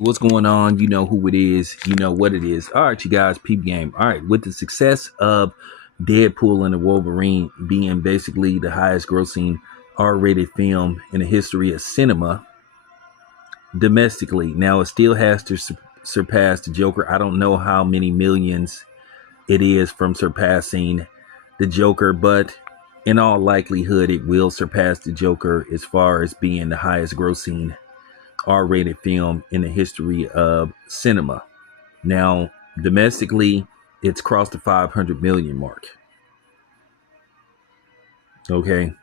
What's going on? You know who it is. You know what it is. All right, you guys, peep game. All right, with the success of Deadpool and the Wolverine being basically the highest grossing R-rated film in the history of cinema domestically. Now, it still has to surpass the Joker. I don't know how many millions it is from surpassing the Joker, but in all likelihood, it will surpass the Joker as far as being the highest grossing R-rated film in the history of cinema. Now, domestically, it's crossed the 500 million mark. Okay.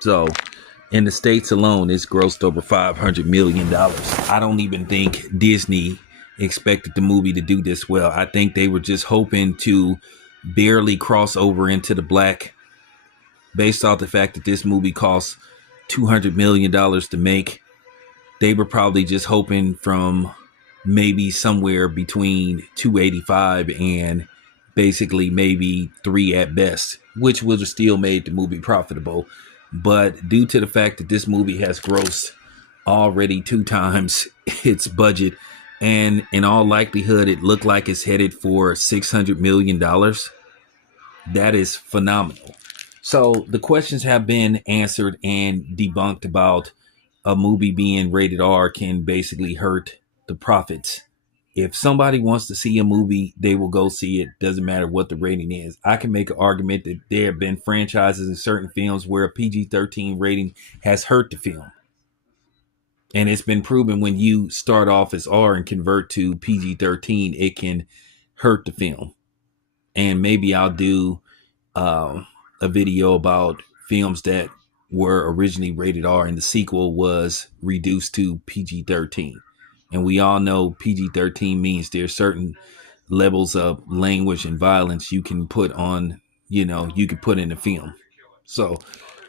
So, in the States alone, it's grossed over $500 million. I don't even think Disney expected the movie to do this well. I think they were just hoping to barely cross over into the black based off the fact that this movie cost $200 million to make. They were probably just hoping from maybe somewhere between 285 and basically maybe 3 at best, which would have still made the movie profitable. But due to the fact that this movie has grossed already 2 times its budget, and in all likelihood, it looked like it's headed for $600 million, that is phenomenal. So the questions have been answered and debunked about a movie being rated R can basically hurt the profits. If somebody wants to see a movie, they will go see it. Doesn't matter what the rating is. I can make an argument that there have been franchises in certain films where a PG-13 rating has hurt the film. And it's been proven when you start off as R and convert to PG-13, it can hurt the film. And maybe I'll do a video about films that were originally rated R and the sequel was reduced to PG-13. And we all know PG-13 means there's certain levels of language and violence you can put on, you can put in the film. So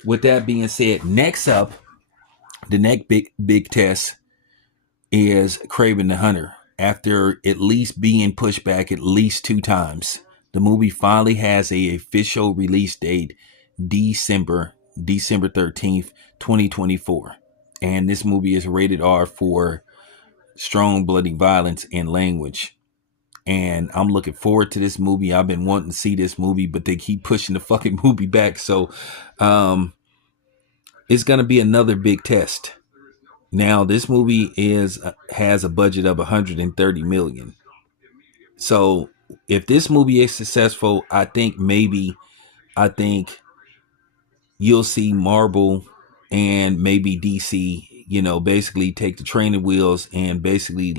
with that being said, next up, the next big test is Kraven the Hunter. After at least being pushed back at least 2 times, the movie finally has a official release date, December 13th, 2024. And this movie is rated R for strong bloody violence and language. And I'm looking forward to this movie. I've been wanting to see this movie, but they keep pushing the fucking movie back. So it's going to be another big test. Now, this movie has a budget of 130 million. So if this movie is successful, I think you'll see Marvel and maybe DC, basically take the training wheels and basically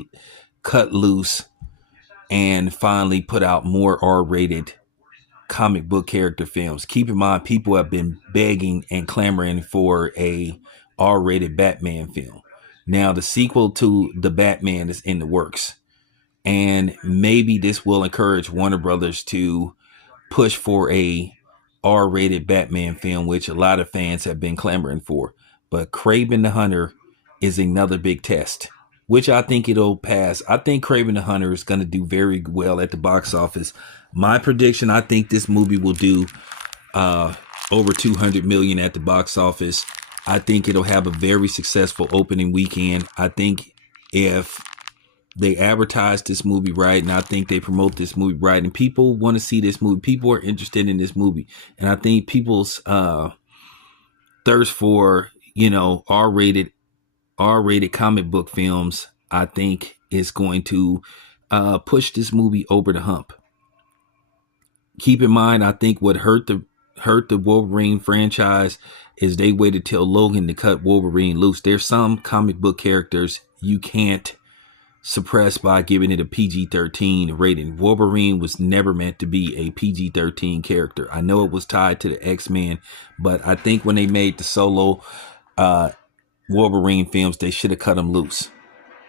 cut loose and finally put out more R-rated comic book character films. Keep in mind, people have been begging and clamoring for a R-rated Batman film. Now, the sequel to The Batman is in the works. And maybe this will encourage Warner Brothers to push for a R-rated Batman film, which a lot of fans have been clamoring for. But Kraven the Hunter is another big test, which I think it'll pass. I think Kraven the Hunter is going to do very well at the box office. My prediction, I think this movie will do over 200 million at the box office. I think it'll have a very successful opening weekend. I think if they advertise this movie right, and I think they promote this movie right, and people want to see this movie. People are interested in this movie, and I think people's thirst for R-rated comic book films, I think, is going to push this movie over the hump. Keep in mind, I think what hurt the Wolverine franchise is they waited till Logan to cut Wolverine loose. There's some comic book characters you can't suppressed by giving it a PG-13 rating. Wolverine was never meant to be a PG-13 character. I know it was tied to the X-Men, but I think when they made the solo Wolverine films, they should have cut him loose.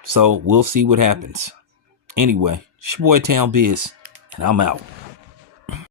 So we'll see what happens. Anyway, it's your boy Town Biz, and I'm out.